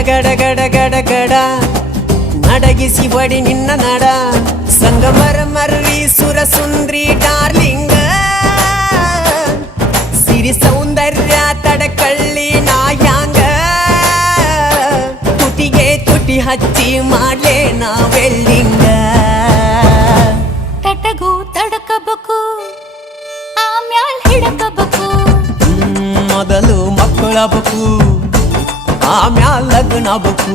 ಗಡ ಗಡ ಗಡ ಗಡ ನಡಗಿಸಿ ಬಡಿ ನಿನ್ನ ನಡ ಸಂಗಮರ ಮರ್ರಿ ಸುರ ಸುಂದ್ರಿ ಡಾರ್ಲಿಂಗ ಸಿರಿ ಸೌಂದರ್ಯ ತಡಕಳ್ಳಿ ನಾಯಾಂಗ ತುಟಿಗೆ ತುಟಿ ಹಚ್ಚಿ ಮಾಡ್ಲೇ ನಾ ವೆಲ್ಡಿಂಗ ತಟಗೂ ತಡಕಬೇಕು ಆಮ್ಯಾಲ್ ಹಿಡಕಬೇಕು ಮೊದಲು ಮಕ್ಕಳಬೇಕು ಆಮ್ಯಾಲ ಲಗ್ನಬೇಕು